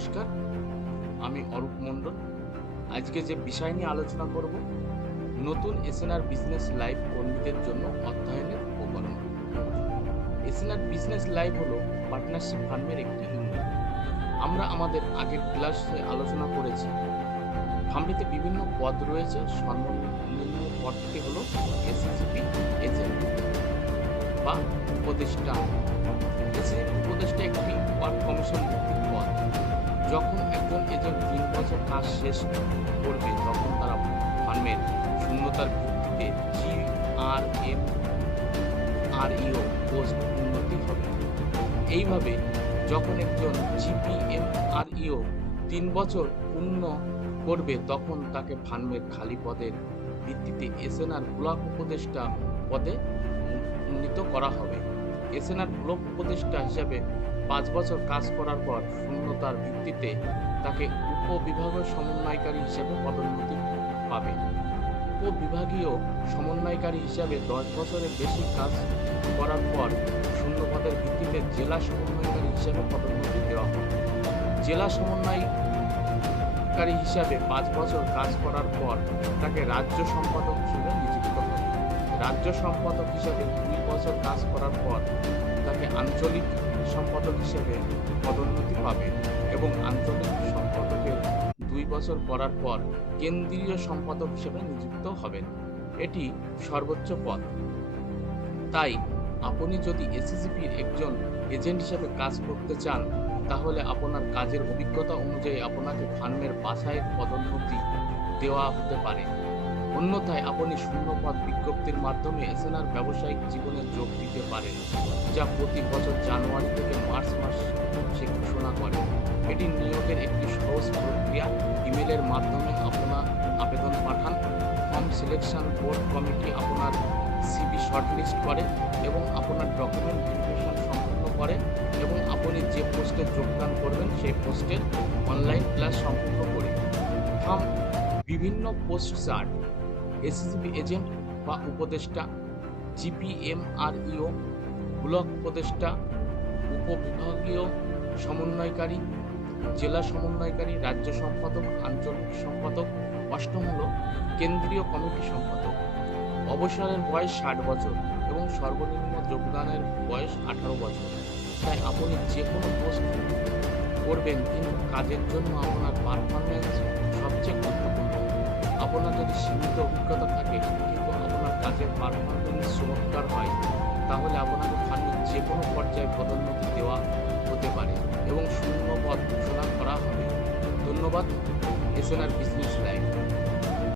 নমস্কার, আমি অরূপ মণ্ডল। আজকে যে বিষয় নিয়ে আলোচনা করব, নতুন এসএনআর বিজনেস লাইভ কর্মীদের জন্য অধ্যয়নের উপকরণ। এসএনআর বিজনেস লাইভ হলো পার্টনারশিপ ফার্মের একটি ইউনিট। আমরা আমাদের আগের ক্লাসে আলোচনা করেছি, ফার্মটিতে বিভিন্ন পদ রয়েছে। সর্বনিম্ন পদটি হলো এসএসপি এজেন্ট বা উপদেষ্টা। এসএসপি উপদেষ্টা একটি ওয়ার্ক কমিশন ভিত্তিক পদ। যখন একজন এজেন্ট 3 বছর কাজ শেষ করবে, তখন তারা ফার্মের শূন্যতার ভিত্তিতে GRMREO পোস্ট উন্নতি হবে। এইভাবে যখন একজন GPMREO 3 বছর পূর্ণ করবে, তখন তাকে ফার্মের খালি পদের ভিত্তিতে এসএনআর ব্লক উপদেষ্টা পদে উন্নীত করা হবে। এসএনআর ব্লক উপদেষ্টা হিসাবে 5 বছর কাজ করার পর শূন্যতার ভিত্তিতে তাকে উপবিভাগীয় সমন্বয়কারী হিসেবে পদোন্নতি পাবে। উপবিভাগীয় সমন্বয়কারী হিসাবে 10 বছরের বেশি কাজ করার পর শূন্য পদের ভিত্তিতে জেলা সমন্বয়কারী হিসেবে পদোন্নতি দেওয়া হবে। জেলা সমন্বয়কারী হিসাবে 5 বছর কাজ করার পর তাকে রাজ্য সম্পাদক হিসেবে নিযুক্ত হবে। রাজ্য সম্পাদক হিসেবে 2 বছর কাজ করার পর তাকে আঞ্চলিক সম্পাদক হিসেবে পদোন্নতি পাবে এবং আঞ্চলিক সম্পাদকের 2 বছর করার পর কেন্দ্রীয় সম্পাদক হিসেবে নিযুক্ত হবেন। এটি সর্বোচ্চ পদ। তাই আপনি যদি এসএসপির একজন এজেন্ট হিসেবে কাজ করতে চান, তাহলে আপনার কাজের অভিজ্ঞতা অনুযায়ী আপনাকে ফার্মের বাছাইয়ের পদোন্নতি দেওয়া হতে পারে। অন্যথায় আপনি শূন্যপদ বিজ্ঞপ্তির মাধ্যমে এসএনআর ব্যবসায়িক জীবনে যোগ দিতে পারেন, যা প্রতি বছর জানুয়ারি থেকে মার্চ মাসে ঘোষণা করে। এটি নিয়োগের একটি সহজ প্রক্রিয়া। ইমেলের মাধ্যমে আপনার আবেদন পাঠান। ফর্ম সিলেকশন বোর্ড কমিটি আপনার সিভি শর্টলিস্ট করে এবং আপনার ডকুমেন্ট ভেরিফিকেশন সম্পন্ন করে এবং আপনি যে পোস্টে যোগদান করবেন সেই পোস্টের অনলাইন ক্লাস সম্পন্ন করে। ফর্ম বিভিন্ন পোস্ট চার্ট: এসএসপি এজেন্ট বা উপদেষ্টা, GPMREO, ব্লক উপদেষ্টা, উপবিভাগীয় সমন্বয়কারী, জেলা সমন্বয়কারী, রাজ্য সম্পাদক, আঞ্চলিক সম্পাদক। 8ম হল কেন্দ্রীয় কমিটি সম্পাদক। অবসরের বয়স 60 বছর এবং সর্বনিম্ন যোগদানের বয়স 18 বছর। তাই আপনি যে কোনো পোস্ট করবেন, কিন্তু কাজের জন্য আপনার পারফরমেন্স সবচেয়ে গুরুত্বপূর্ণ। আপনার যদি সীমিত অভিজ্ঞতা থাকে কিন্তু আপনার কাজের পারফরমেন্স চমৎকার হয়, তাহলে আপনাকে ফার্মের যে কোনো পর্যায়ে পদোন্নতি দেওয়া হতে পারে এবং শূন্য পদ ঘোষণা করা হবে। ধন্যবাদ। SNR business live.